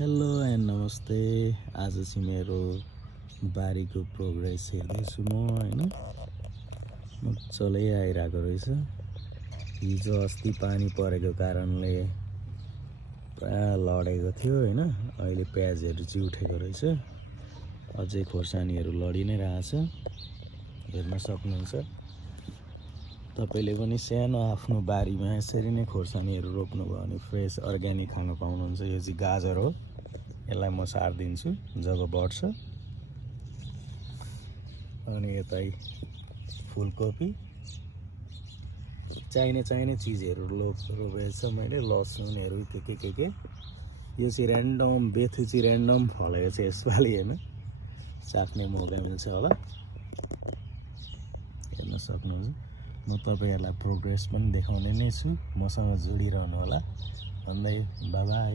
Hello and नमस्ते। आज चाहिँ मेरो बारीको प्रोग्रेस हेर्दैछु म हैन। मजाले आइरहेको रहेछ। हिजो अस्ति पानी परेको कारणले पुरा लडेको थियो हैन। अहिले प्याजहरू चाहिँ उठेको रहेछ। अझै खोर्सानीहरू लडी नै रहेछ, हेर्न सक्नुहुन्छ। तपाईले पनि सानो आफ्नो बारीमा यसरी नै खोर्सानीहरू रोप्नुभयो भने फ्रेस अर्ग्यानिक खान पाउनुहुन्छ। यो चाहिँ गाजर हो, यसलाई म सार्दिन्छु जब बढ्छ। अनि यतै फुलकोपी, चाहिने चिजहरू रोपेछ मैले, लसुनहरू के यो चाहिँ र्यान्डम बेथु चाहिँ र्यान्डम फलेको छ यसपालि हैन। चाख्ने मौका मिल्छ होला, हेर्न सक्नुहुन्छ। म तपाईहरुलाई प्रोग्रेस पनि देखाउने नै छु। मसँग जोडिरहनु होला भन्दै बाइ बाइ।